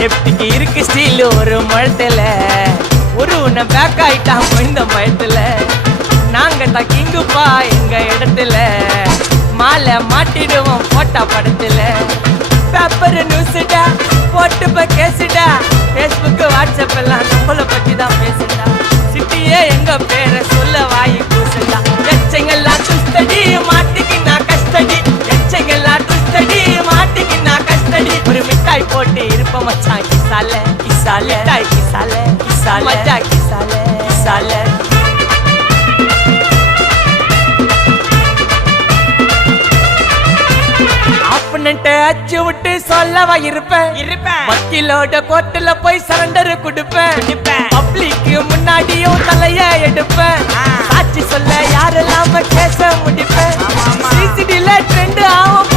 செப்டிக்கு இருக்கு ஸ்டீல் ஒரு முழத்துல ஒரு உன்னை பேக் ஆயிட்டான் இந்த மயத்துல நாங்க தான் கிங்குப்பா எங்க இடத்துல மாலை மாட்டிடுவோம் போட்டா படத்துல பேப்பர் நியூஸ்டா போட்டு கேசுடா ஃபேஸ்புக் வாட்ஸ்அப் எல்லாம் நம்மளை பத்தி தான் பேசுடா சிட்டியே எங்க பேரை சொல்ல வாய் கூசுடா எச்சங்கெல்லாம் துஸ்தடி மாட்டிக்கு நான் கஸ்டடி எச்சங்கெல்லாம் துஸ்தடி மாட்டிக்கு நான் கஸ்டடி ஒரு மிட்டாய் போட்டு இருப்ப மச்சான் கிசால கிசால மிட்டாய் கிசால கிசால மச்சா கிசால கிசால அச்சு விட்டு சொல்லவா இருப்பேன் வக்கீலோட கோர்ட்டுல போய் சரண்டர் கொடுப்பேன் பப்ளிக்கு முன்னாடியும் தலைய எடுப்பேன் சாட்சி சொல்ல யாரெல்லாம் கேச முடிப்பேன் சிசிடில ட்ரெண்ட் ஆகும்